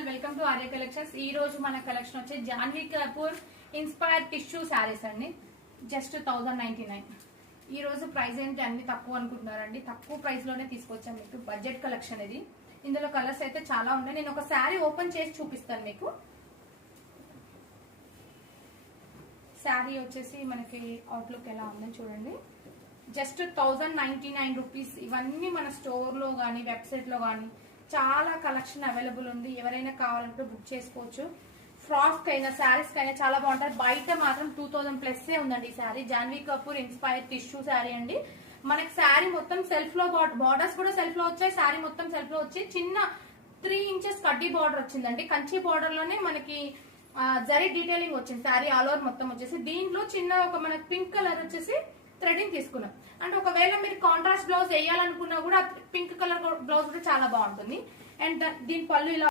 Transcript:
Channel welcome to Arya collections. ఈ రోజు మన కలెక్షన్ వచ్చి జాన్వీ కపూర్ ఇన్స్పైర్డ్ టిష్యూ శారీస్ అండి. జస్ట్ 1099. ఈ రోజు ప్రైస్ ఏంటి అన్ని తక్కువ అనుకుంటున్నారండి. తక్కువ ప్రైస్ లోనే తీసుకొచ్చాను మీకు. బడ్జెట్ కలెక్షన్ ఇది. ఇందులో కలర్స్ అయితే చాలా ఉన్నాయి. నేను ఒక శారీ ఓపెన్ చేసి చూపిస్తాను మీకు. శారీ వచ్చేసి మనకి అవుట్లుక్ ఎలా ఉందని చూడండి. Just 1099 rupees. ఇవన్నీ మన స్టోర్ లో గానీ వెబ్సైట్ లో గానీ చాలా కలెక్షన్ అవైలబుల్ ఉంది. ఎవరైనా కావాలంటే బుక్ చేసుకోవచ్చు. ఫ్రాక్స్ కైనా శారీస్ కైనా చాలా బాగుంటాయి. బయట మాత్రం 2000+ ఉందండి ఈ శారీ. జాన్వీ కపూర్ ఇన్స్పైర్డ్ టిష్యూ శారీ అండి. మనకి శారీ మొత్తం సెల్ఫ్ లో బార్డర్స్ కూడా సెల్ఫ్ లో వచ్చాయి. శారీ మొత్తం సెల్ఫ్ లో వచ్చి చిన్న 3 ఇంచెస్ కడ్డీ బార్డర్ వచ్చిందండి. కంచి బార్డర్ లోనే మనకి జరీ డీటెయిలింగ్ వచ్చింది. శారీ ఆల్ ఓవర్ మొత్తం వచ్చేసి దీంట్లో చిన్న ఒక మనకి పింక్ కలర్ వచ్చేసి థ్రెడింగ్ తీసుకున్నాం. అంటే ఒకవేళ మీరు కాంట్రాస్ట్ బ్లౌజ్ వేయాలనుకున్నా కూడా పింక్ కలర్ బ్లౌజ్ కూడా చాలా బాగుంటుంది. అండ్ దీని పళ్ళు ఇలా